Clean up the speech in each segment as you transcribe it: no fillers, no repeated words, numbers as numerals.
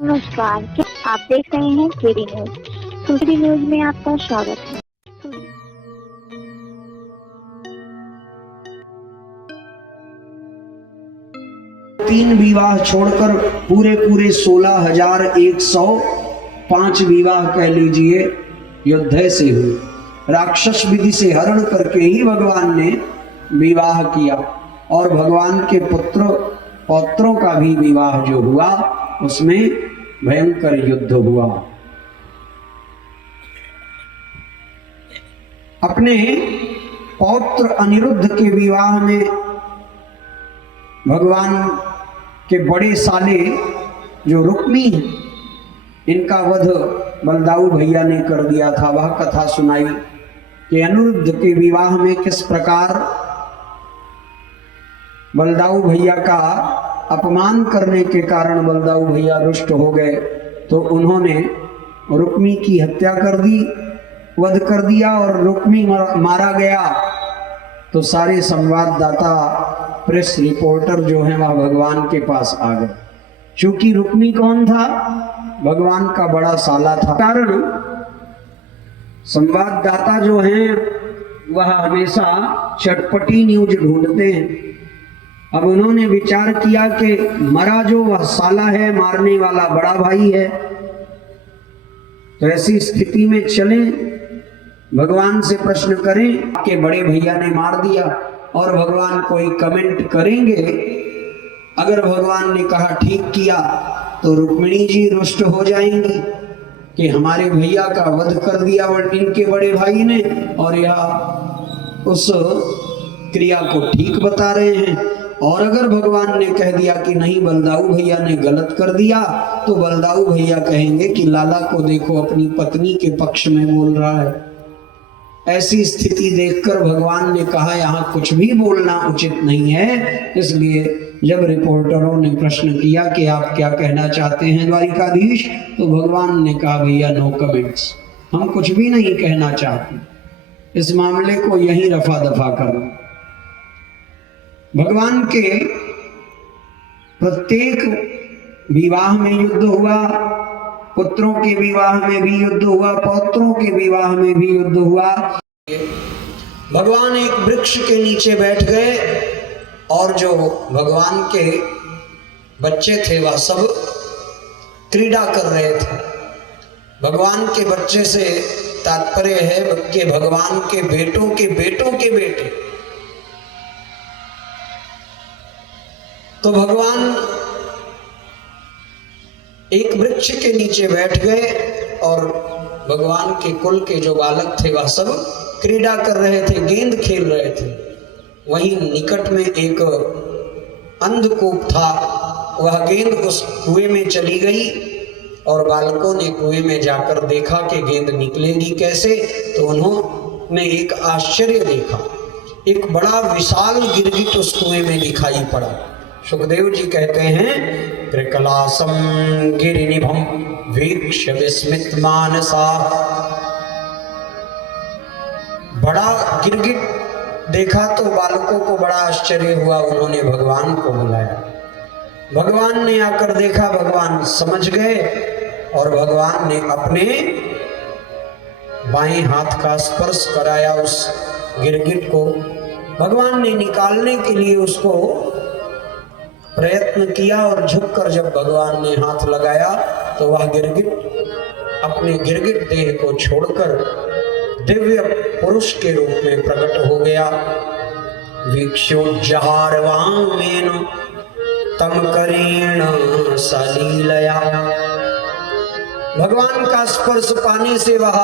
नमस्कार, क्या आप देख रहे हैं केडी न्यूज। केडी न्यूज में आपका स्वागत है। तीन विवाह छोड़कर पूरे 16,105 विवाह कह लीजिए युद्ध से हुए। राक्षस विधि से हरण करके ही भगवान ने विवाह किया और भगवान के पौत्रों का भी विवाह जो हुआ उसमें भयंकर युद्ध हुआ। अपने पौत्र अनिरुद्ध के विवाह में भगवान के बड़े साले जो रुक्मी हैं, इनका वध बलदाऊ भैया ने कर दिया था। वह कथा सुनाई कि अनिरुद्ध के विवाह में किस प्रकार बलदाऊ भैया का अपमान करने के कारण बलदाऊ भैया रुष्ट हो गए, तो उन्होंने रुक्मी की हत्या कर दी, वध कर दिया और रुक्मी मारा गया। तो सारे संवाददाता प्रेस रिपोर्टर जो हैं वह भगवान के पास आ गए। चूंकि रुक्मी कौन था? भगवान का बड़ा साला था। कारण संवाददाता जो हैं वह हमेशा चटपटी न्यूज ढूंढते हैं। अब उन्होंने विचार किया कि मरा जो वह साला है, मारने वाला बड़ा भाई है, तो ऐसी स्थिति में चलें भगवान से प्रश्न करें कि बड़े भैया ने मार दिया, और भगवान कोई कमेंट करेंगे। अगर भगवान ने कहा ठीक किया तो रुक्मिणी जी रुष्ट हो जाएंगी कि हमारे भैया का वध कर दिया इनके बड़े भाई ने, और यह उस क्रिया को ठीक बता रहे हैं। और अगर भगवान ने कह दिया कि नहीं बलदाऊ भैया ने गलत कर दिया, तो बलदाऊ भैया कहेंगे कि लाला को देखो अपनी पत्नी के पक्ष में बोल रहा है। ऐसी स्थिति देखकर भगवान ने कहा यहाँ कुछ भी बोलना उचित नहीं है। इसलिए जब रिपोर्टरों ने प्रश्न किया कि आप क्या कहना चाहते हैं द्वारिकाधीश, तो भगवान ने कहा भैया नो कमेंट्स, हम कुछ भी नहीं कहना चाहते, इस मामले को यहीं रफा दफा करो। भगवान के प्रत्येक विवाह में युद्ध हुआ, पुत्रों के विवाह में भी युद्ध हुआ, पौत्रों के विवाह में भी युद्ध हुआ। भगवान एक वृक्ष के नीचे बैठ गए और जो भगवान के बच्चे थे वह सब क्रीड़ा कर रहे थे। भगवान के बच्चे से तात्पर्य है कि भगवान के बेटों के बेटों के बेटे। तो भगवान एक वृक्ष के नीचे बैठ गए और भगवान के कुल के जो बालक थे वह सब क्रीड़ा कर रहे थे, गेंद खेल रहे थे। वहीं निकट में एक अंधकूप था, वह गेंद उस कुएं में चली गई और बालकों ने कुएं में जाकर देखा कि गेंद निकलेगी कैसे। तो उन्होंने एक आश्चर्य देखा, एक बड़ा विशाल गिरगिट उस कुएं में दिखाई पड़ा। सुखदेव जी कहते हैं कृकलासम गिरिनिभम वीक्ष्य विस्मित मानसा। बड़ा गिरगिट देखा तो बालकों को बड़ा आश्चर्य हुआ, उन्होंने भगवान को बुलाया। भगवान ने आकर देखा, भगवान समझ गए और भगवान ने अपने बाएं हाथ का स्पर्श कराया उस गिरगिट को। भगवान ने निकालने के लिए उसको प्रयत्न किया और झुककर जब भगवान ने हाथ लगाया तो वह गिरगिट अपने गिरगिट देह को छोड़कर दिव्य पुरुष के रूप में प्रकट हो गया। वीक्षोज्जहार वांगेन तम करेण सलीलया। भगवान का स्पर्श पाने से वह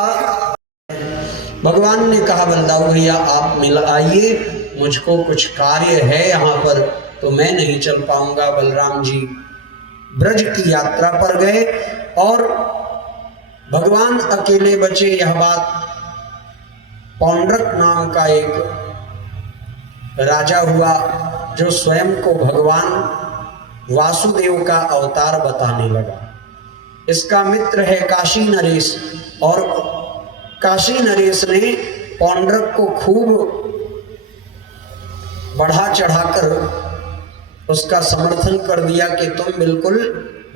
भगवान ने कहा बलदाऊ भैया आप मिल आइए, मुझको कुछ कार्य है यहाँ पर, तो मैं नहीं चल पाऊंगा। बलराम जी ब्रज की यात्रा पर गए और भगवान अकेले बचे। यह बात पौंड्रक नाम का एक राजा हुआ जो स्वयं को भगवान वासुदेव का अवतार बताने लगा। इसका मित्र है काशी नरेश, और काशी नरेश ने पौंड्रक को खूब बढ़ा चढ़ाकर उसका समर्थन कर दिया कि तुम बिल्कुल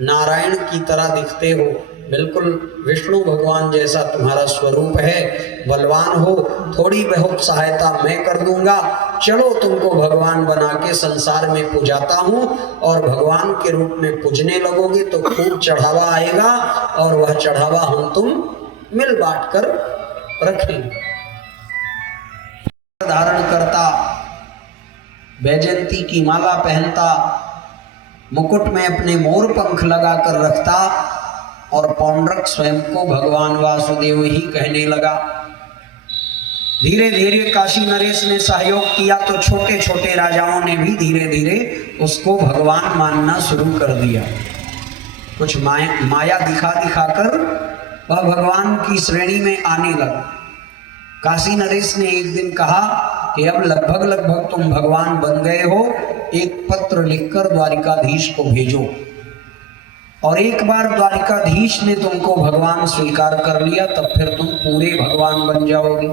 नारायण की तरह दिखते हो, बिल्कुल विष्णु भगवान जैसा तुम्हारा स्वरूप है, बलवान हो, थोड़ी बहुत सहायता मैं कर दूंगा, चलो तुमको भगवान बना के संसार में पूजाता हूँ, और भगवान के रूप में पूजने लगोगे तो खूब चढ़ावा आएगा, और वह चढ़ावा हम तुम मिल बांट कर रखेंगे। धारण करता, वैजयंती की माला पहनता, मुकुट में अपने मोर पंख लगा कर रखता, और पौंड्रक स्वयं को भगवान वासुदेव ही कहने लगा। धीरे धीरे काशी नरेश ने सहयोग किया तो छोटे छोटे राजाओं ने भी धीरे धीरे उसको भगवान मानना शुरू कर दिया। कुछ माया दिखा दिखा कर वह भगवान की श्रेणी में आने लगा। काशी नरेश ने एक दिन कहा कि अब लगभग तुम भगवान बन गए हो, एक पत्र लिखकर द्वारिकाधीश को भेजो। और एक बार द्वारिकाधीश ने तुमको भगवान स्वीकार कर लिया, तब फिर तुम पूरे भगवान बन जाओगे।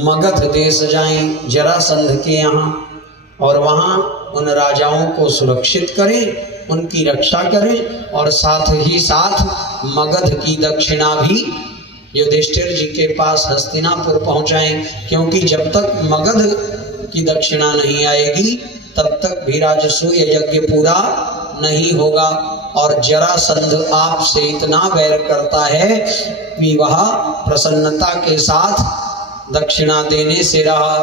मगध देश जाएं जरासंध के यहाँ, और वहाँ उन राजाओं को सुरक्षित करें, उनकी रक्षा करें, और साथ ही साथ मगध की दक्षिणा भी युधिष्ठिर जी के पास हस्तिनापुर पहुंचाएं, क्योंकि जब तक मगध की दक्षिणा नहीं आएगी तब तक भी राजसूय यज्ञ पूरा नहीं होगा। और जरासंध आपसे इतना वैर करता है कि वह प्रसन्नता के साथ दक्षिणा देने से रहा।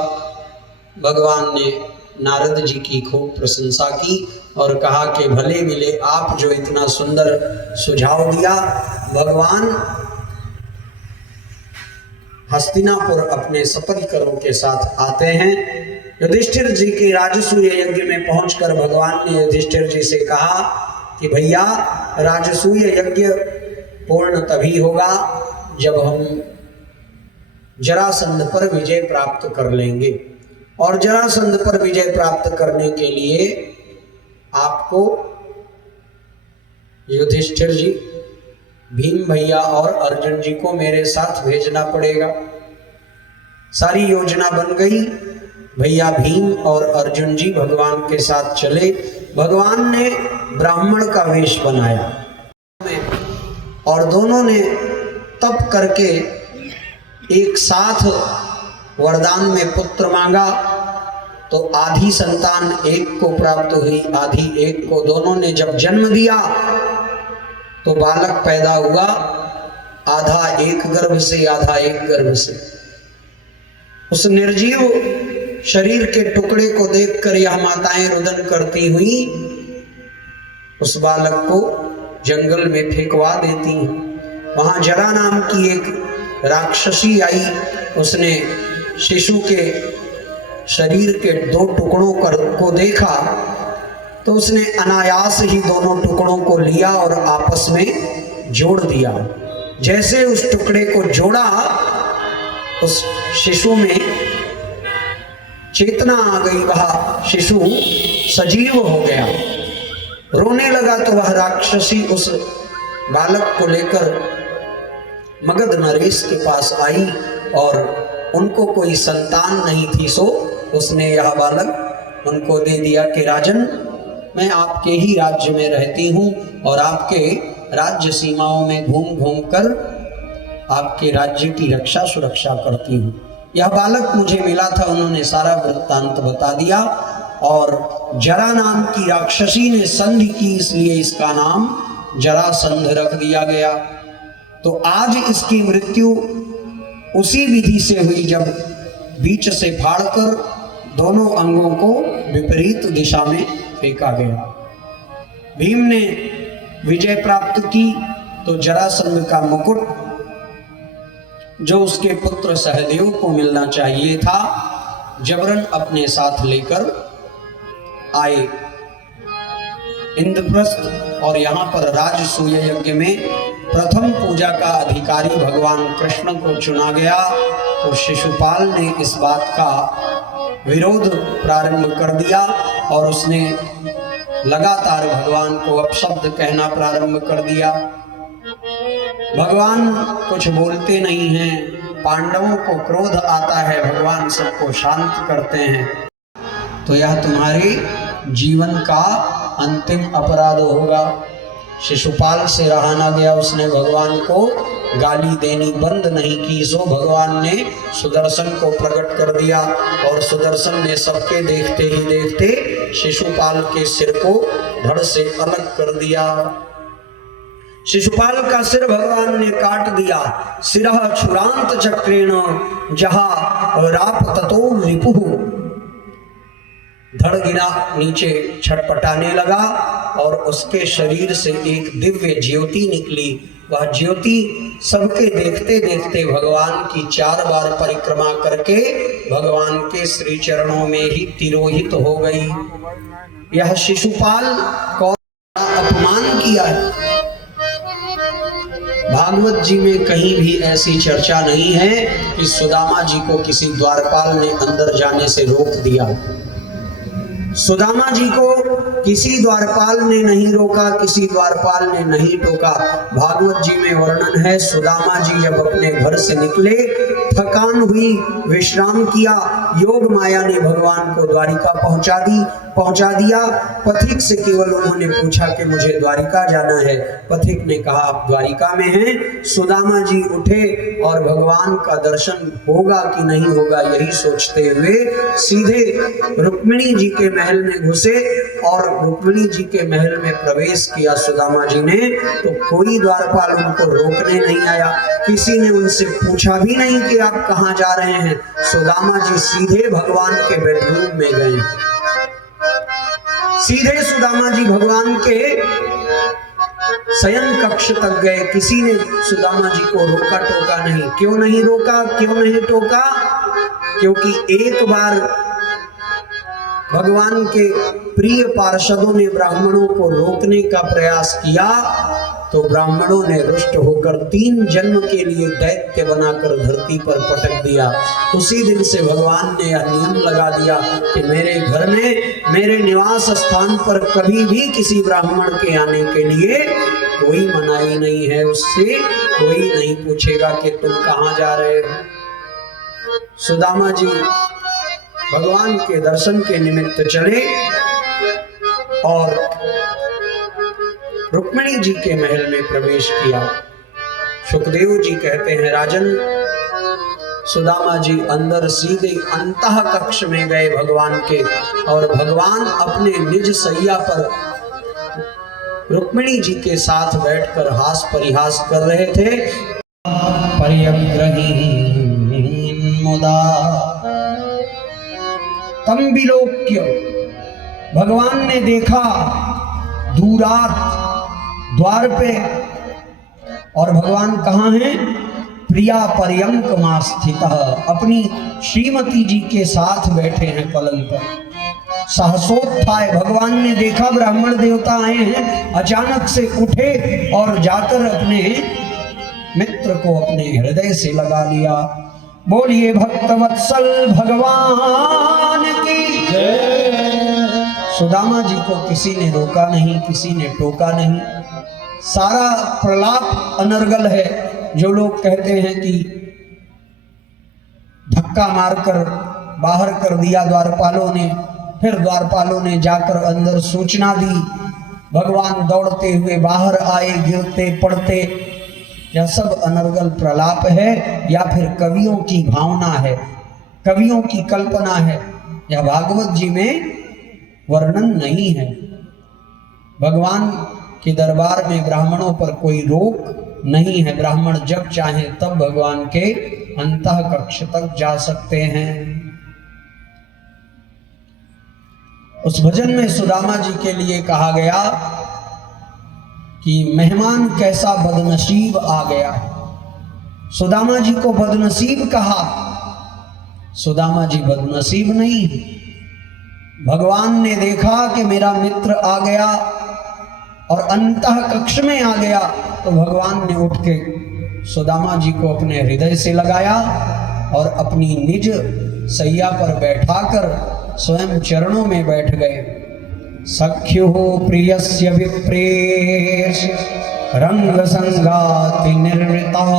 भगवान ने नारद जी की खूब प्रशंसा की और कहा कि भले मिले आप जो इतना सुंदर सुझाव दिया। भगवान हस्तिनापुर अपने सपरिकरों के साथ आते हैं। युधिष्ठिर जी के राजसूय यज्ञ में पहुंचकर भगवान ने युधिष्ठिर जी से कहा कि भैया, राजसूय यज्ञ पूर्ण तभी होगा जब हम जरासंध पर विजय प्राप्त कर लेंगे, और जरासंध पर विजय प्राप्त करने के लिए आपको युधिष्ठिर जी, भीम भैया और अर्जुन जी को मेरे साथ भेजना पड़ेगा। सारी योजना बन गई। भैया भीम और अर्जुन जी भगवान के साथ चले। भगवान ने ब्राह्मण का वेश बनाया और दोनों ने तप करके एक साथ वरदान में पुत्र मांगा, तो आधी संतान एक को प्राप्त हुई, आधी एक को। दोनों ने जब जन्म दिया तो बालक पैदा हुआ, आधा एक गर्भ से, आधा एक गर्भ से। उस निर्जीव शरीर के टुकड़े को देखकर यह माताएं रुदन करती हुई उस बालक को जंगल में फेंकवा देती हैं। वहां जरा नाम की एक राक्षसी आई, उसने शिशु के शरीर के दो टुकड़ों को देखा तो उसने अनायास ही दोनों टुकड़ों को लिया और आपस में जोड़ दिया। जैसे उस टुकड़े को जोड़ा, उस शिशु में चेतना आ गई, वह शिशु सजीव हो गया, रोने लगा। तो वह राक्षसी उस बालक को लेकर मगध नरेश के पास आई और उनको कोई संतान नहीं थी, सो उसने यह बालक उनको दे दिया कि राजन, मैं आपके ही राज्य में रहती हूँ और आपके राज्य सीमाओं में घूम घूम कर आपके राज्य की रक्षा सुरक्षा करती हूँ। यह बालक मुझे मिला था। उन्होंने सारा वृत्तांत बता दिया और जरा नाम की राक्षसी ने संधि की, इसलिए इसका नाम जरासंध रख दिया गया। तो आज इसकी मृत्यु उसी विधि से हुई जब बीच से फाड़कर दोनों अंगों को विपरीत दिशा में फेंका गया। भीम ने विजय प्राप्त की तो जरासंध का मुकुट जो उसके पुत्र सहदेव को मिलना चाहिए था, जबरन अपने साथ लेकर आए इंद्रप्रस्थ। और यहाँ पर राजसूय यज्ञ में प्रथम पूजा का अधिकारी भगवान कृष्ण को चुना गया। तो शिशुपाल ने इस बात का विरोध प्रारंभ कर दिया और उसने लगातार भगवान को अपशब्द कहना प्रारंभ कर दिया। भगवान कुछ बोलते नहीं हैं, पांडवों को क्रोध आता है, भगवान सबको शांत करते हैं। तो यह तुम्हारे जीवन का अंतिम अपराध होगा। शिशुपाल से रहा ना गया, उसने भगवान को गाली देनी बंद नहीं की। सो भगवान ने सुदर्शन को प्रकट कर दिया और सुदर्शन ने सबके देखते ही देखते शिशुपाल के सिर को धड़ से अलग कर दिया। शिशुपाल का सिर भगवान ने काट दिया। सिरः क्षुरांत चक्रेण जहा राप ततो रिपुः। धड़ गिरा, नीचे छटपटाने लगा और उसके शरीर से एक दिव्य ज्योति निकली। वह ज्योति सबके देखते देखते भगवान की 4 बार परिक्रमा करके भगवान के श्री चरणों में ही तिरोहित हो गई। यह शिशुपाल कौन अपमान किया है? भागवत जी में कहीं भी ऐसी चर्चा नहीं है कि सुदामा जी को किसी द्वारपाल ने अंदर जाने से रोक दिया। सुदामा जी को किसी द्वारपाल ने नहीं रोका, किसी द्वारपाल ने नहीं टोका। भागवत जी में वर्णन है, सुदामा जी जब अपने घर से निकले, थकान हुई, विश्राम किया, योग माया ने भगवान को द्वारिका पहुंचा दिया। पथिक से केवल उन्होंने पूछा कि मुझे द्वारिका जाना है। पथिक ने कहा आप द्वारिका में हैं। सुदामा जी उठे और भगवान का दर्शन होगा कि नहीं होगा यही सोचते हुए सीधे रुक्मिणी जी के महल में घुसे और रुक्मिणी जी के महल में प्रवेश किया सुदामा जी ने। तो कोई द्वारपाल उनको रोकने नहीं आया, किसी ने उनसे पूछा भी नहीं कि आप कहाँ जा रहे हैं। सुदामा जी सीधे भगवान के बेडरूम में गए। सीधे सुदामा जी भगवान के शयन कक्ष तक गए। किसी ने सुदामा जी को रोका टोका नहीं। क्यों नहीं रोका, क्यों नहीं टोका? क्योंकि एक बार भगवान के प्रिय पार्षदों ने ब्राह्मणों को रोकने का प्रयास किया तो ब्राह्मणों ने रुष्ट होकर 3 जन्म के लिए दैत्य बनाकर धरती पर पटक दिया। उसी दिन से भगवान ने यह नियम लगा दिया कि मेरे घर में, मेरे निवास स्थान पर कभी भी किसी ब्राह्मण के आने के लिए कोई मनाही नहीं है। उससे कोई नहीं पूछेगा कि तुम कहाँ जा रहे हो। सुदामा जी भगवान के दर्शन के निमित्त चले और रुक्मिणी जी के महल में प्रवेश किया। सुखदेव जी कहते हैं राजन, सुदामा जी अंदर सीधे अंतः कक्ष में गए भगवान के और भगवान अपने निज सैया पर रुक्मिणी जी के साथ बैठकर हास परिहास कर रहे थे। परियग्रहीण मुदा तम विलोक्य, भगवान ने देखा दूरात द्वार पे, और भगवान कहाँ हैं? प्रिया पर्यंक मां स्थितः, अपनी श्रीमती जी के साथ बैठे हैं पलंग पर। सहसोत्थाय, भगवान ने देखा ब्राह्मण देवता आए हैं, अचानक से उठे और जाकर अपने मित्र को अपने हृदय से लगा लिया। बोलिए भक्तवत्सल भगवान की जय। सुदामा जी को किसी ने रोका नहीं, किसी ने टोका नहीं। सारा प्रलाप अनर्गल है। जो लोग कहते हैं कि धक्का मारकर बाहर कर दिया द्वारपालों ने, फिर द्वारपालों ने जाकर अंदर सूचना दी, भगवान दौड़ते हुए बाहर आए, गिरते पड़ते, यह सब अनर्गल प्रलाप है या फिर कवियों की भावना है, कवियों की कल्पना है। यह भागवत जी में वर्णन नहीं है। भगवान के दरबार में ब्राह्मणों पर कोई रोक नहीं है। ब्राह्मण जब चाहे तब भगवान के अंतः कक्ष तक जा सकते हैं। उस भजन में सुदामा जी के लिए कहा गया कि मेहमान कैसा बदनसीब आ गया। सुदामा जी को बदनसीब कहा। सुदामा जी बदनसीब नहीं। भगवान ने देखा कि मेरा मित्र आ गया और अंतः कक्ष में आ गया, तो भगवान ने उठ के सुदामा जी को अपने हृदय से लगाया और अपनी निज सैया पर बैठाकर स्वयं चरणों में बैठ गए। सख्यो प्रियस्य विप्रेश रंग संगाति निर्वृतः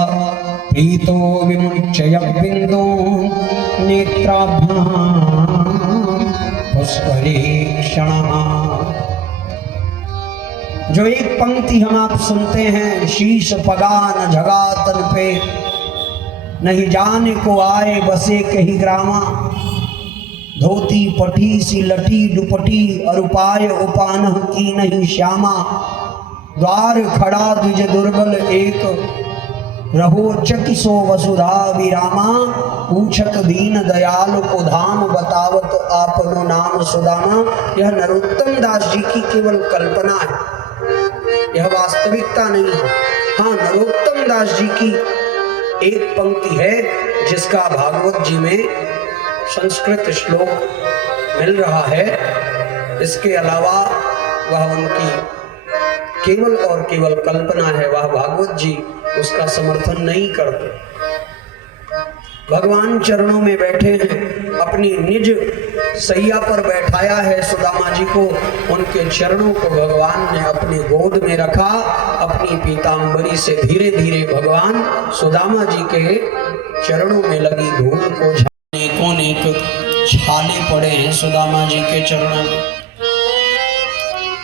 प्रीतो विमुच्य बिंदु नेत्राभ्याम पुष्करीक्षण। जो एक पंक्ति हम आप सुनते हैं, शीश पगान जगा तन पे, नहीं जाने को आए बसे कही ग्रामा। धोती पटी सी लटी दुपटी, अरुपाय उपान की नहीं श्यामा। द्वार खड़ा द्विज दुर्बल एक, रहो चकिसो वसुधा विरामा। पूछत दीन दयाल को धाम, बतावत आपनो नाम सुदामा। यह नरोत्तम दास जी की केवल कल्पना है, यह वास्तविकता नहीं है। हाँ, नरोत्तम दास जी की एक पंक्ति है जिसका भागवत जी में संस्कृत श्लोक मिल रहा है। इसके अलावा वह उनकी केवल और केवल कल्पना है, वह भागवत जी उसका समर्थन नहीं करते। भगवान चरणों में बैठे हैं, अपनी निज सैया पर बैठाया है सुदामा जी को। उनके चरणों को भगवान ने अपनी गोद में रखा। अपनी पीतांबरी से धीरे धीरे भगवान सुदामा जी के चरणों में लगी धूल को अनेक छाले पड़े हैं सुदामा जी के चरणों में।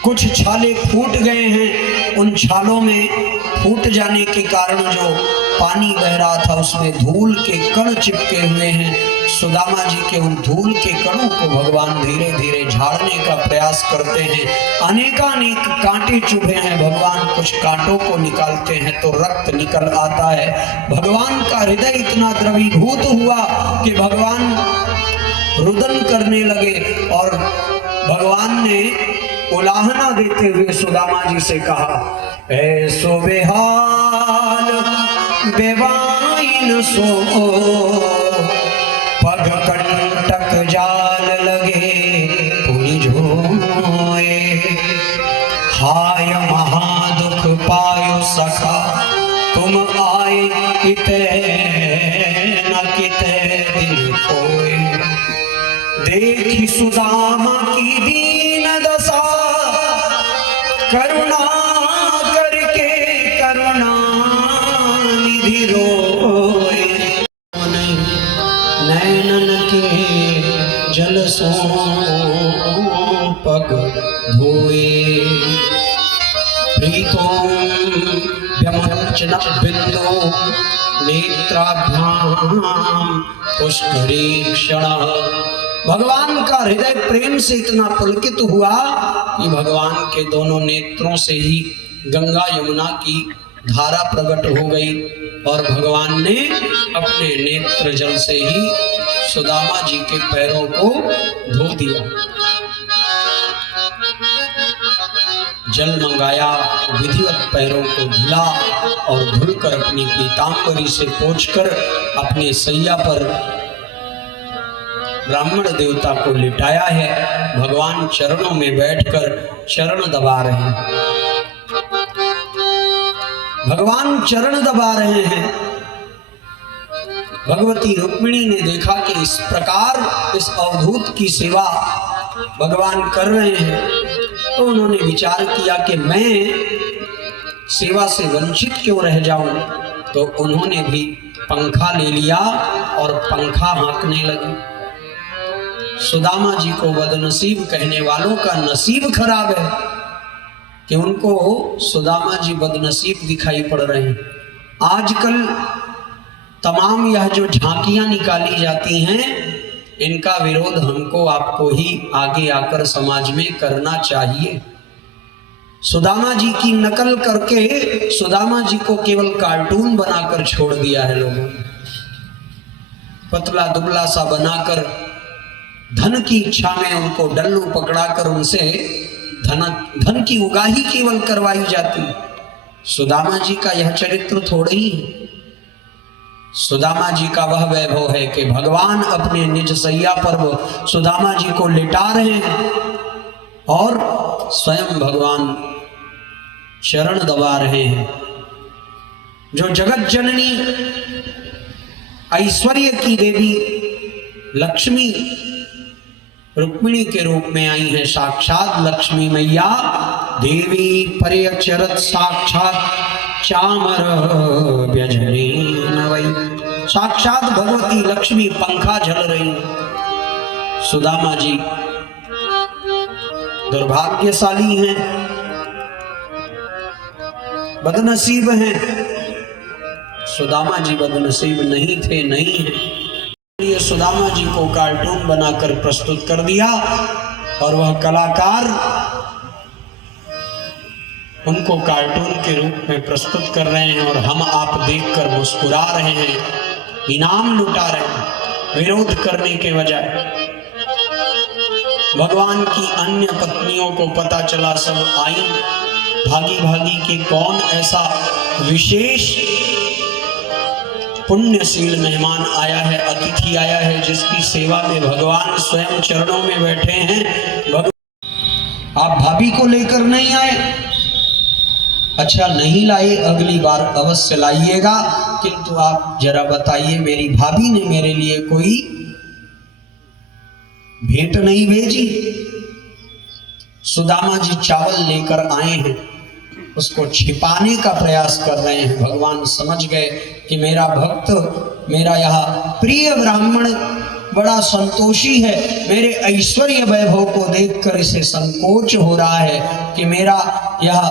कुछ छाले फूट गए हैं, उन छालों में फूट जाने के कारण जो पानी बह रहा था उसमें धूल के कण चिपके हुए हैं। सुदामा जी के उन धूल के कणों को भगवान धीरे धीरे झाड़ने का प्रयास करते हैं। अनेकानेक कांटे चुभे हैं, भगवान कुछ कांटों को निकालते हैं तो रक्त निकल आता है। भगवान का हृदय इतना द्रवीभूत हुआ कि भगवान रुदन करने लगे और भगवान ने उलाहना देते हुए सुदामा जी से कहा, ऐसो बेहाल बेवाइन सो, पग कंटक जाल लगे पुनि झोए। हाय महादुख पायो सखा, तुम आए किते न किते दिन कोए। देखी सुदामा की दीन दशा, करुणा करके करुणा निधि रोए। नैनन के जल सो पग धोए। प्रीतो व्यमर्चन बिंदु नेत्राभ्याम पुष्करीक्षण। भगवान का हृदय प्रेम से इतना पुलकित हुआ कि भगवान के दोनों नेत्रों से ही गंगा यमुना की धारा प्रकट हो गई और भगवान ने अपने नेत्र जल से ही सुदामा जी के पैरों को धो दिया। जल मंगाया, विधिवत पैरों को धुला और धुलकर अपनी पीतांबरी से पोंछकर अपने सैया पर ब्राह्मण देवता को लिटाया है। भगवान चरणों में बैठकर चरण दबा रहे हैं। भगवान चरण दबा रहे हैं। भगवती रुक्मिणी ने देखा कि इस प्रकार इस अवधूत की सेवा भगवान कर रहे हैं, तो उन्होंने विचार किया कि मैं सेवा से वंचित क्यों रह जाऊं। तो उन्होंने भी पंखा ले लिया और पंखा हाँकने लगे। सुदामा जी को बदनसीब कहने वालों का नसीब खराब है कि उनको सुदामा जी बदनसीब दिखाई पड़ रहे हैं। आजकल तमाम यह जो झांकियां निकाली जाती हैं, इनका विरोध हमको आपको ही आगे आकर समाज में करना चाहिए। सुदामा जी की नकल करके सुदामा जी को केवल कार्टून बनाकर छोड़ दिया है लोगों ने। पतला दुबला सा बनाकर धन की इच्छा में उनको डल्लू पकड़ाकर उनसे धन की उगाही केवल करवाई जाती। सुदामा जी का यह चरित्र थोड़े ही है। सुदामा जी का वह वैभव है कि भगवान अपने निज सैया पर सुदामा जी को लिटा रहे हैं और स्वयं भगवान चरण दबा रहे हैं। जो जगत जननी ऐश्वर्य की देवी लक्ष्मी रुक्मिणी के रूप में आई है, साक्षात लक्ष्मी मैया देवी पर्यचरत साक्षात चामर व्यजनेन वै। साक्षात भगवती लक्ष्मी पंखा झल रही। सुदामा जी दुर्भाग्यशाली हैं, बदनसीब हैं। सुदामा जी बदनसीब नहीं थे, नहीं हैं। इसलिए सुदामा जी को कार्टून बनाकर प्रस्तुत कर दिया और वह कलाकार उनको कार्टून के रूप में प्रस्तुत कर रहे हैं और हम आप देखकर मुस्कुरा रहे हैं, इनाम लुटा रहे हैं, विरोध करने के बजाय। भगवान की अन्य पत्नियों को पता चला, सब आई भागी भागी कि कौन ऐसा विशेष पुण्यशील मेहमान आया है, अतिथि आया है, जिसकी सेवा में भगवान स्वयं चरणों में बैठे हैं। आप भाभी को लेकर नहीं आए? अच्छा नहीं लाए, अगली बार अवश्य लाइएगा, किंतु आप जरा बताइए मेरी भाभी ने मेरे लिए कोई भेंट नहीं भेजी? सुदामा जी चावल लेकर आए हैं, उसको छिपाने का प्रयास कर रहे हैं। भगवान समझ गए कि मेरा भक्त, मेरा यह प्रिय ब्राह्मण बड़ा संतोषी है, मेरे ऐश्वर्य वैभव को देखकर इसे संकोच हो रहा है कि मेरा यह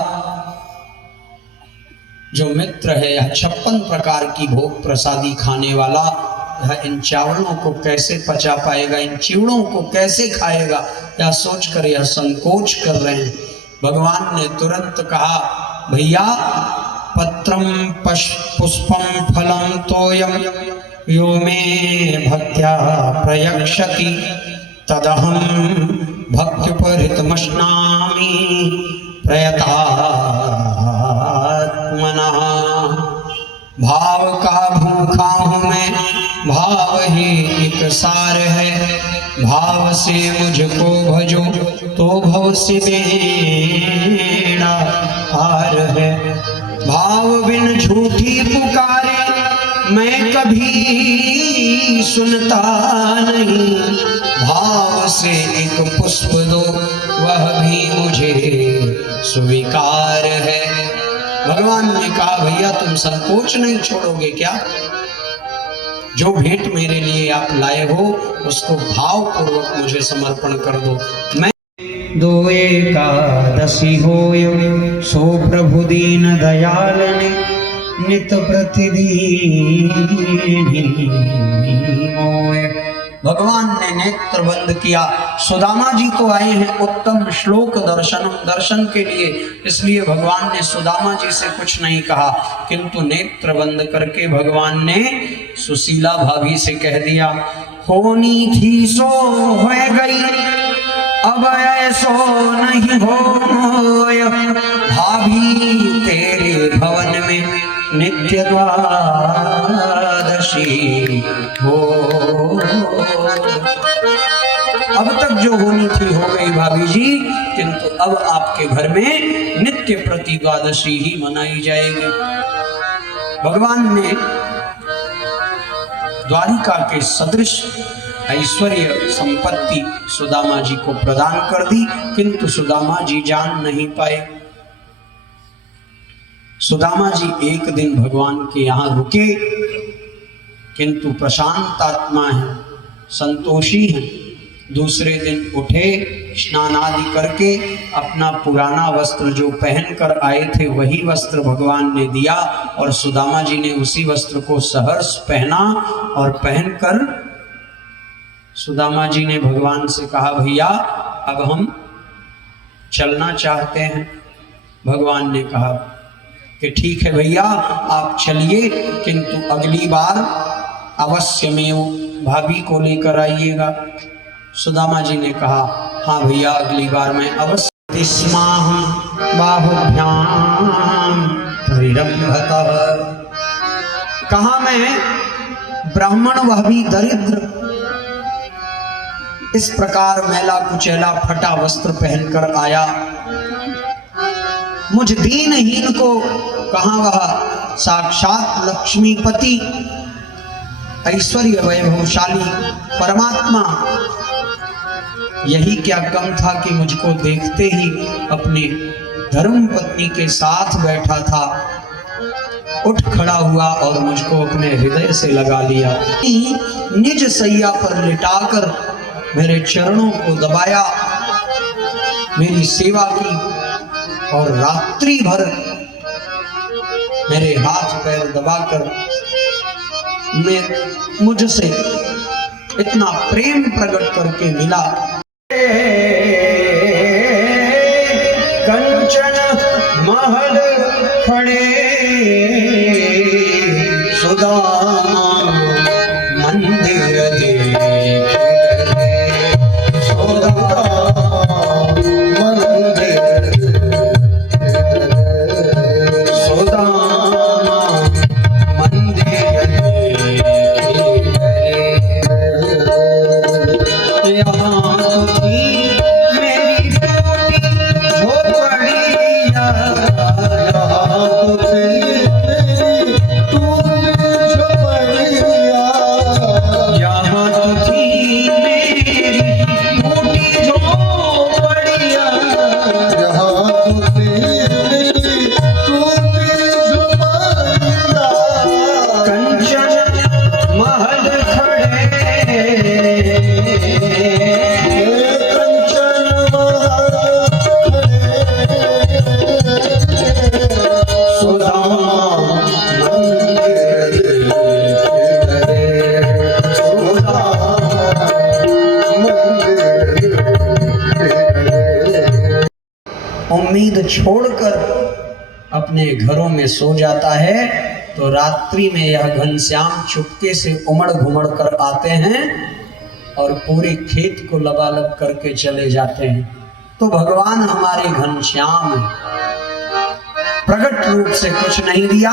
जो मित्र है, यह 56 प्रकार की भोग प्रसादी खाने वाला, यह इन चावलों को कैसे पचा पाएगा, इन चिवड़ों को कैसे खाएगा, यह सोचकर यह संकोच कर रहे हैं। भगवान ने तुरंत कहा, भैया पत्रम पुष्पम फलम तोयम यो मे भक्त्या प्रयक्षति तदहम भक्त्युपहृतमश्नामि प्रयतात्मनः। भाव का भूखा हूँ मैं, भाव ही एक सार है, भाव से मुझको भजो तो भव से बेड़ा पार है। भाव बिन झूठी पुकारे मैं कभी सुनता नहीं, भाव से एक पुष्प दो वह भी मुझे स्वीकार है। भगवान ने कहा, भैया तुम संकोच नहीं छोड़ोगे क्या? जो भेंट मेरे लिए आप लाए हो उसको भाव पूर्वक मुझे समर्पण कर दो। मैं दो एकादशी होय सो प्रभु दीन दयाल ने नित प्रतिदीन मोय। भगवान ने नेत्र बंद किया। सुदामा जी तो आए हैं उत्तम श्लोक दर्शन के लिए, इसलिए भगवान ने सुदामा जी से कुछ नहीं कहा, किंतु नेत्र बंद करके भगवान ने सुशीला भाभी से कह दिया, होनी थी सो हो गई, अब ऐसो नहीं हो। भाभी तेरे भवन में नित्य द्वादशी हो। अब तक जो होनी थी हो गई भाभी जी, किंतु अब आपके घर में नित्य प्रति द्वादशी ही मनाई जाएगी। भगवान ने द्वारिका के सदृश ऐश्वर्य संपत्ति सुदामा जी को प्रदान कर दी, किंतु सुदामा जी जान नहीं पाए। सुदामा जी एक दिन भगवान के यहाँ रुके, किंतु प्रशांत आत्मा है, संतोषी है। दूसरे दिन उठे, स्नान आदि करके अपना पुराना वस्त्र जो पहनकर आए थे वही वस्त्र भगवान ने दिया, और सुदामा जी ने उसी वस्त्र को सहर्ष पहना और पहनकर सुदामा जी ने भगवान से कहा, भैया अब हम चलना चाहते हैं। भगवान ने कहा कि ठीक है भैया आप चलिए, किंतु अगली बार अवश्य में भाभी को लेकर आइएगा। सुदामा जी ने कहा, हाँ भैया अगली बार मैं अवश्य। स्माहं बाहुभ्याम परिरम्भतः। कहा मैं ब्राह्मण वह भी दरिद्र इस प्रकार मैला कुचैला फटा वस्त्र पहनकर आया, मुझ दीनहीन को कहाँ वह साक्षात लक्ष्मीपति ऐश्वर्य वैभवशाली परमात्मा, यही क्या कम था कि मुझको देखते ही अपने धर्म पत्नी के साथ बैठा था, उठ खड़ा हुआ और मुझको अपने हृदय से लगा लिया। निज सैया पर लिटाकर मेरे चरणों को दबाया मेरी सेवा की और रात्रि भर मेरे हाथ पैर दबाकर मैं मुझसे इतना प्रेम प्रकट करके मिला। कंचन महल खड़े सुदाम मंदिर उम्मीद छोड़कर अपने घरों में सो जाता है तो रात्रि में यह घनश्याम चुपके से उमड़ घुमड़ कर आते हैं और पूरे खेत को लबालब करके चले जाते हैं। तो भगवान हमारे घनश्याम प्रकट रूप से कुछ नहीं दिया,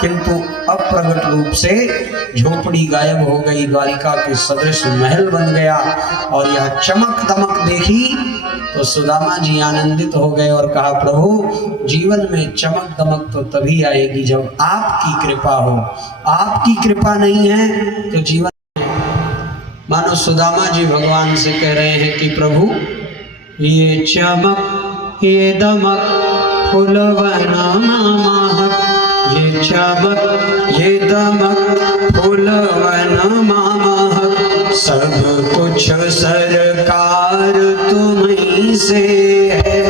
किंतु अप्रगट रूप से झोपड़ी गायब हो गई, द्वारिका के सदृश महल बन गया। और यह चमक दमक देखी तो सुदामा जी आनंदित हो गए और कहा, प्रभु जीवन में चमक दमक तो तभी आएगी जब आपकी कृपा हो, आपकी कृपा नहीं है तो जीवन। मानो सुदामा जी भगवान से कह रहे हैं कि प्रभु ये चमक ये दमक फूलवन महक, ये चमक ये दमक फूलवन महक, सब कुछ सरकार तुम्हीं से है।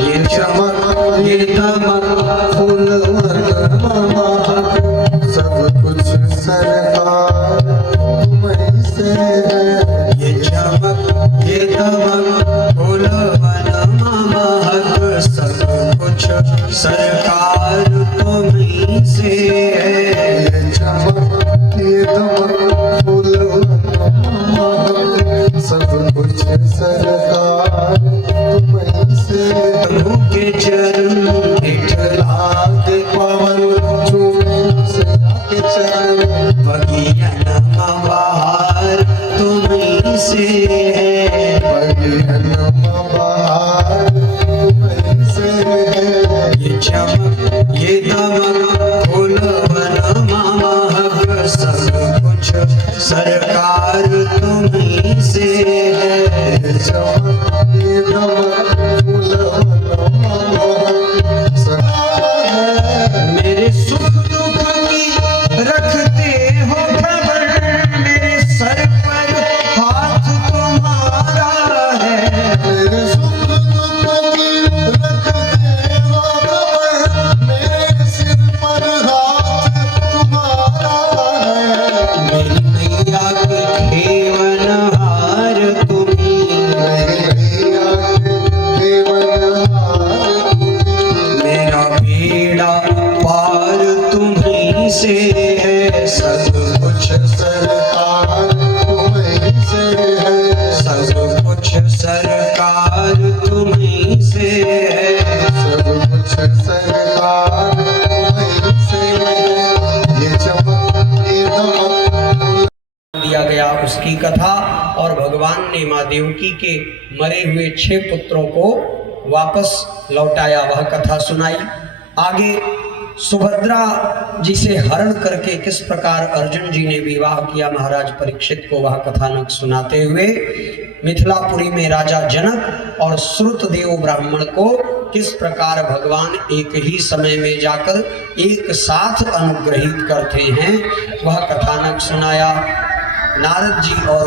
ये चमक ये दमक फूलवन महक, सब कुछ सरकार तुम्हीं से है। ये चमक ये दमक फूलवन महक, सब कुछ सरकार तुम्हीं से है। ये चमक ये दमक फूलवन महक, सब कुछ सरकार तुम्हीं से है। प्रभु के चरण विठला के पवन चूमे से आके चरण, बगियन बहार तुम्हीं से है। बगियन बहार तुम्हीं से है। ये चमक ये दमक फूलवन महक, सब कुछ सरकार तुम्हीं से है। ये चमक ये दमक फूलवन महक, मेरे सुख दुख की रखते हो खबर, मेरे सर पर हाथ तुम्हारा है। मेरे सुख दुख की रखते हो खबर, मेरे सिर पर हाथ तुम्हारा है। मेरी नैया के खेवनहार तुम्हीं, मेरी नैया के खेवनहार, मेरा बेड़ा पार तुम्हीं से है। सब कुछ सरकार तुम्हीं से है। सब कुछ सरकार तुम्हीं से है। सब कुछ सरकार तुम्हीं से है। ये चमक ये दमक दिया गया उसकी कथा। और भगवान ने माँ देवकी के मरे हुए 6 पुत्रों को वापस लौटाया, वह कथा सुनाई। आगे सुभद्रा जी से हरण करके किस प्रकार अर्जुन जी ने विवाह किया महाराज परीक्षित को, वह कथानक सुनाते हुए मिथिलापुरी में राजा जनक और श्रुतदेव ब्राह्मण को किस प्रकार भगवान एक ही समय में जाकर एक साथ अनुग्रहित करते हैं, वह कथानक सुनाया। नारद जी और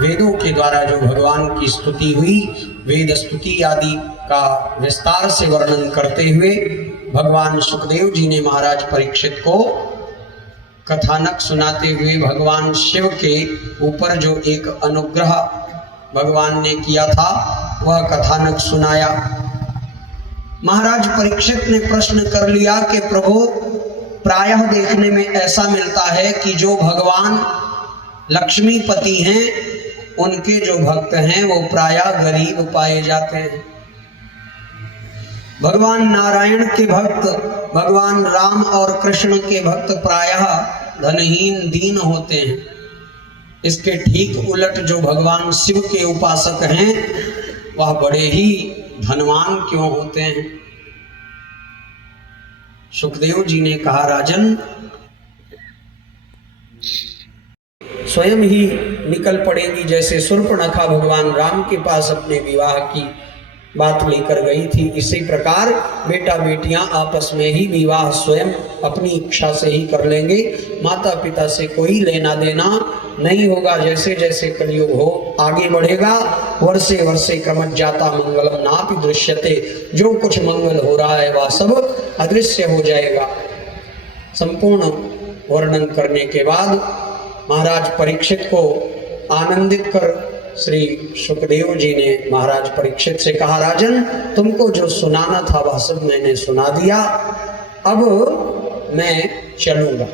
वेदों के द्वारा जो भगवान की स्तुति हुई, वेद स्तुति आदि का विस्तार से वर्णन करते हुए भगवान सुखदेव जी ने महाराज परीक्षित को कथानक सुनाते हुए भगवान शिव के ऊपर जो एक अनुग्रह भगवान ने किया था वह कथानक सुनाया। महाराज परीक्षित ने प्रश्न कर लिया कि प्रभु, प्रायः देखने में ऐसा मिलता है कि जो भगवान लक्ष्मीपति हैं उनके जो भक्त हैं वो प्रायः गरीब पाए जाते हैं। भगवान नारायण के भक्त, भगवान राम और कृष्ण के भक्त प्रायः धनहीन दीन होते हैं। इसके ठीक उलट जो भगवान शिव के उपासक हैं वह बड़े ही धनवान क्यों होते हैं। सुखदेव जी ने कहा, राजन, स्वयं ही निकल पड़ेगी। जैसे शूर्पणखा भगवान राम के पास अपने विवाह की बात लेकर गई थी, इसी प्रकार बेटा बेटियां आपस में ही विवाह स्वयं अपनी इच्छा से ही कर लेंगे। माता पिता से कोई लेना देना नहीं होगा। जैसे जैसे कलयुग हो आगे बढ़ेगा, वर्षे वर्षे क्रमश जाता मंगलम नापि दृश्यते। जो कुछ मंगल हो रहा है वह सब अदृश्य हो जाएगा। संपूर्ण वर्णन करने के बाद महाराज परीक्षित को आनंदित कर श्री सुखदेव जी ने महाराज परीक्षित से कहा, राजन, तुमको जो सुनाना था वह सब मैंने सुना दिया, अब मैं चलूंगा।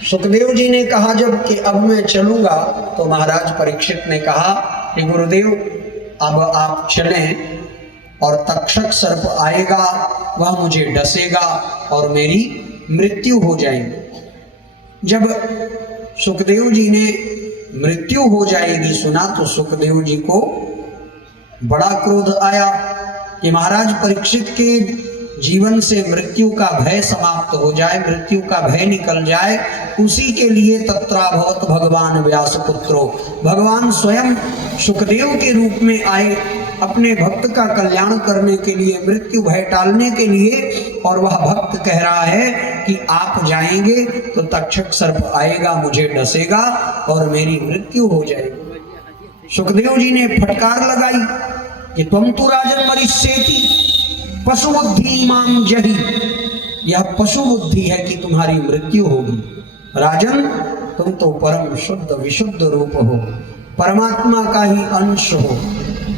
सुखदेव जी ने कहा जब कि अब मैं चलूंगा, तो महाराज परीक्षित ने कहा कि गुरुदेव, अब आप चलें और तक्षक सर्प आएगा, वह मुझे डसेगा और मेरी मृत्यु हो जाएगी। जब सुखदेव जी ने मृत्यु हो जाएगी सुना तो सुखदेव जी को बड़ा क्रोध आया कि महाराज परीक्षित के जीवन से मृत्यु का भय समाप्त हो जाए, मृत्यु का भय निकल जाए। उसी के लिए तत्राभवत भगवान व्यास पुत्रो, भगवान स्वयं सुखदेव के रूप में आए अपने भक्त का कल्याण करने के लिए, मृत्यु भय टालने के लिए। और वह भक्त कह रहा है कि आप जाएंगे तो तक्षक सर्प आएगा, मुझे डसेगा और मेरी मृत्यु हो जाएगी। सुखदेव जी ने फटकार लगाई कि तुम तो राजन मरिष्येति पशु बुद्धि माम जहि, यह पशु बुद्धि है कि तुम्हारी मृत्यु होगी। राजन, तुम तो परम शुद्ध विशुद्ध रूप हो, परमात्मा का ही अंश हो।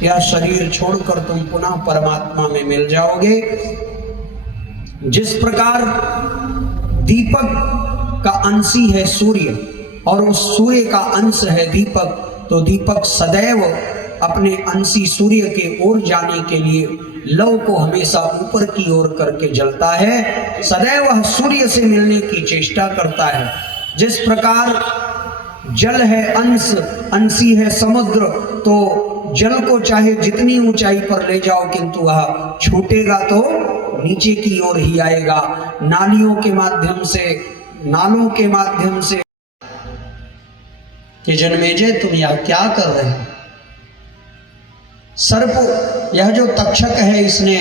यह शरीर छोड़कर तुम पुनः परमात्मा में मिल जाओगे। जिस प्रकार दीपक का अंशी है सूर्य और उस सूर्य का अंश है दीपक, तो दीपक सदैव अपने अंशी सूर्य के ओर जाने के लिए लौ को हमेशा ऊपर की ओर करके जलता है, सदैव वह सूर्य से मिलने की चेष्टा करता है। जिस प्रकार जल है अंश, अंशी है समुद्र, तो जल को चाहे जितनी ऊंचाई पर ले जाओ किंतु वह छूटेगा तो नीचे की ओर ही आएगा। नालियों के माध्यम से, नालों के माध्यम से। कि जन्मेजय, तुम यह क्या कर रहे हो? सर्प, यह जो तक्षक है, इसने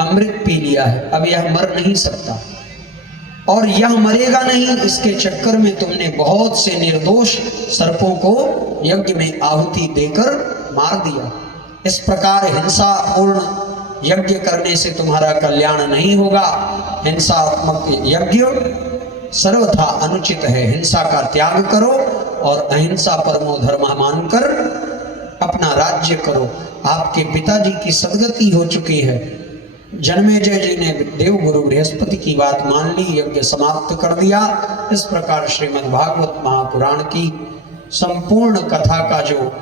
अमृत पी लिया है, अब यह मर नहीं सकता और यह मरेगा नहीं। इसके चक्कर में तुमने बहुत से निर्दोष सर्पों को यज्ञ में आहुति देकर मार दिया। इस प्रकार हिंसा पूर्ण यज्ञ करने से तुम्हारा कल्याण नहीं होगा। हिंसात्मक यज्ञ सर्वथा अनुचित है। हिंसा का त्याग करो और अहिंसा परमो धर्म मानकर अपना राज्य करो। आपके पिताजी की सदगति हो चुकी है। जन्मेजय जी ने देव गुरु बृहस्पति की बात मान ली, यज्ञ समाप्त कर दिया। इस प्रकार श्रीमद् भागवत महापुराण की संपूर्ण कथा का जो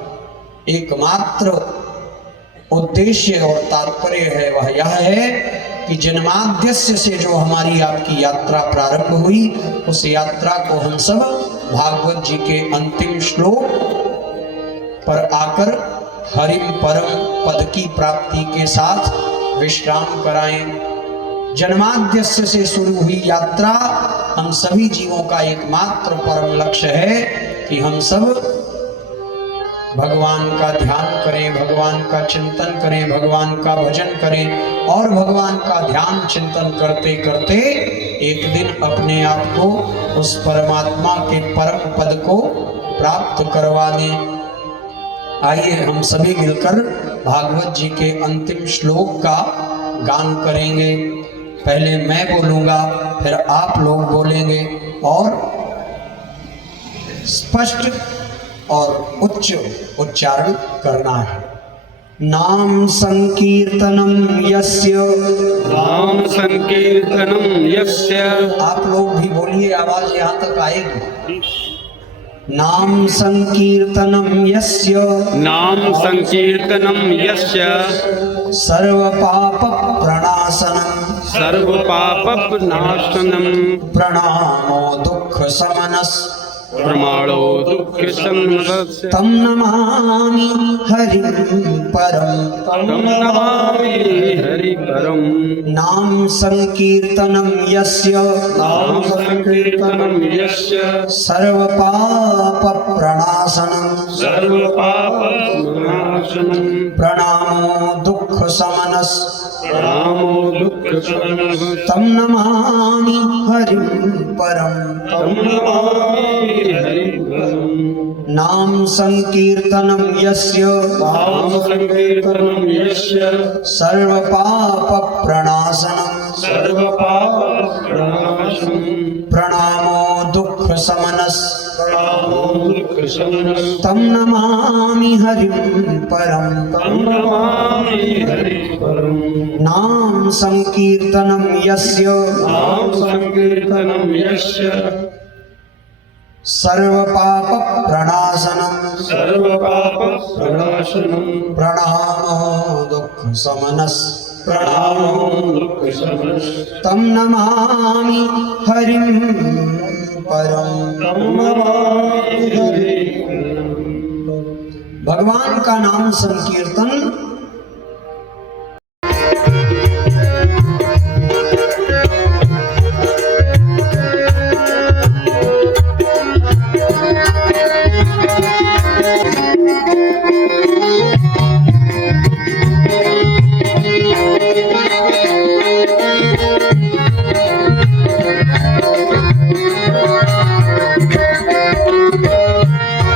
एकमात्र उद्देश्य और तात्पर्य है वह यह है कि जन्माद्यस्य से जो हमारी आपकी यात्रा प्रारंभ हुई, उस यात्रा को हम सब भागवत जी के अंतिम श्लोक पर आकर हरिम परम पद की प्राप्ति के साथ विश्राम कराएं। जन्माद्यस्य से शुरू हुई यात्रा हम सभी जीवों का एकमात्र परम लक्ष्य है कि हम सब भगवान का ध्यान करें, भगवान का चिंतन करें, भगवान का भजन करें और भगवान का ध्यान चिंतन करते करते एक दिन अपने आप को उस परमात्मा के परम पद को प्राप्त करवा दें। आइए हम सभी मिलकर भागवत जी के अंतिम श्लोक का गान करेंगे। पहले मैं बोलूंगा, फिर आप लोग बोलेंगे और स्पष्ट और उच्च उच्चारण करना है। नाम संकीर्तनम यस्य, नाम संकीर्तनम यस्य। आप लोग भी बोलिए, आवाज यहाँ तक आएगी। नाम संकीर्तनम यस्य, नाम संकीर्तनम यस्य सर्व पाप प्रणाशनम, सर्व पाप नाशनम प्रणामो दुख समनस, प्रमाणो दुख संनतस्य तम नमामि हरिं परम, तम नमामि हरि परम। नाम संकीर्तनम यस्य, नाम संकीर्तनम यस्य सर्व पाप प्रणाशनम, सर्व पाप नाशनम, प्रणामो दुख समनस, प्रणामो दुख संनतस्य तम नमामि हरिं परम, तम नमामि हरि परम। नाम संकीर्तनम यस्य, नाम संकीर्तनम यस्य सर्व पाप प्रणाशनम, सर्व पाप प्रणाशनम, प्रणामो दुख समनस, प्रणामो दुख संनतस्य तम नमामि हरिं परम, तम नमामि हरि परम। नाम संकीर्तनम यस्य, नाम संकीर्तनम यस्य सर्व पाप प्रणाशनम, सर्व पाप प्रणाशनम, प्रणामो दुख समनस, प्रणामो दुख संनतस्य तम नमामि हरिं परम। तम नमामि हरि परम। भगवान का नाम संकीर्तन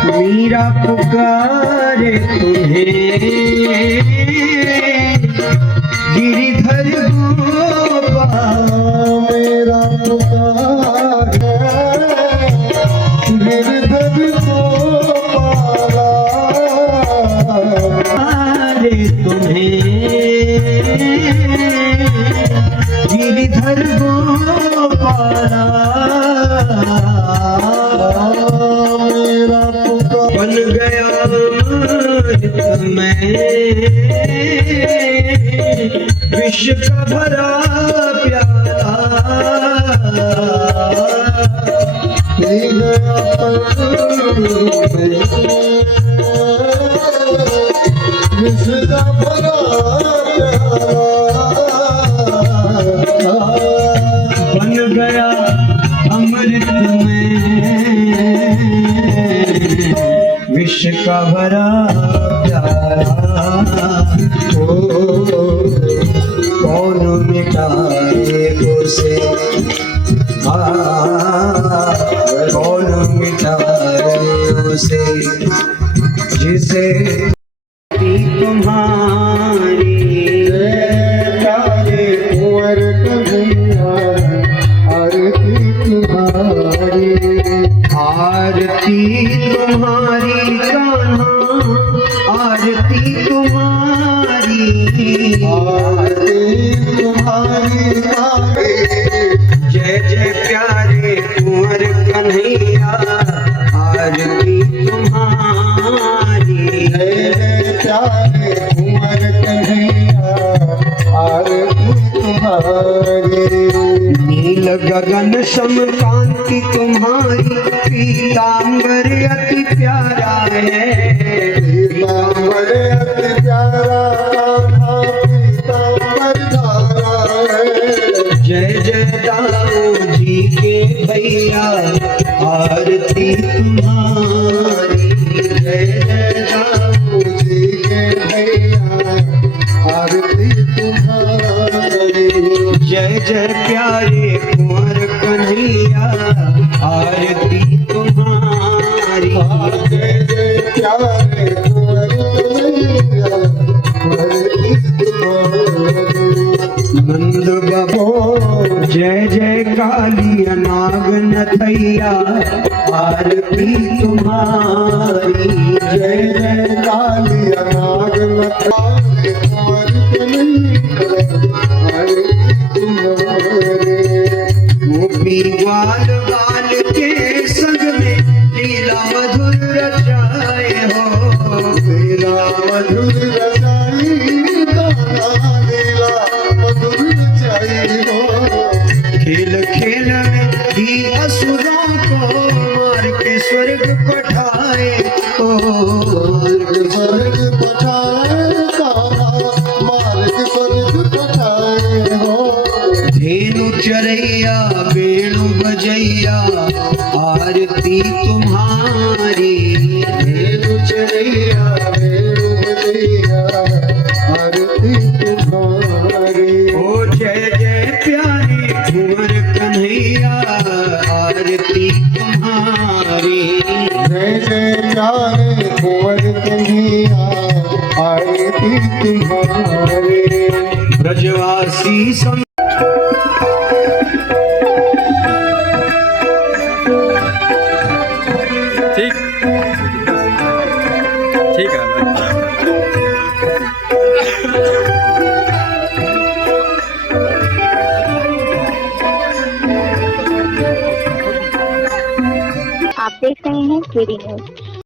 मीरा पुकारे तुम्हें, गिरिधर गोपाल मेरा पुकारे, गिरिधर गोपाल तुम्हें, गिरिधर गोपाल बन गया मैं विष का भरा प्याला, पी गया विष का भरा प्याला, बन गया अमृत में विष का भरा प्याला, कौन मिटाए उसे, कौन मिटाए उसे, जिसे तुम्हारी प्यारे कुंवर कन्हैया, आरती तुम्हारी, आरती तुम्हारी कान्हा, आरती तुम्हारी, आरती तुम्हारी कान्हा, जय जय प्यारे कुंवर कन्हैया, आरती तुम्हारी, जय जय प्यारे कुंवर कन्हैया, आरती तुम्हारी, नील गगन सम कांति तुम्हारी, पीतांबर अति प्यारा है, पीतांबर अति प्यारा, पीतांबर धारा है, जय जय दाऊ जी के भैया, आरती तुम्हारी, जय जय दाऊ जी के भैया, आरती तुम्हारी, जय जय प्यारे कुंवर कन्हैया, आरती तुम्हारी, जय जय प्यारे कुंवर हो। जय जय काली नाग नथैया आरती तुम्हारी। जय जय काली नाग नथारे तुम्हारे। गोपी ग्वाल बाल के संग में लीला मधुर रचाए हो। लीला मधुर रचाई गाना लीला मधुर रचाई हो। खेल खेल में ही असुरों को मार के स्वर्ग पठाए हो। मार्ग स्वर्ग पठाए गाना मार्ग स्वर्ग पठाए हो। धेनु चरैया वेणु बजैया आरती तुम्हारी। वेणु चरैया वेणु बजैया आरती तुम्हारी। ओ जय जय प्यारी कुंवर कन्हैया आरती तुम्हारी। जय जय प्यारे कुंवर कन्हैया आरती तुम्हारी। ब्रजवासी सम ठीक ठीक है। आप देख रहे हैं केडी न्यूज।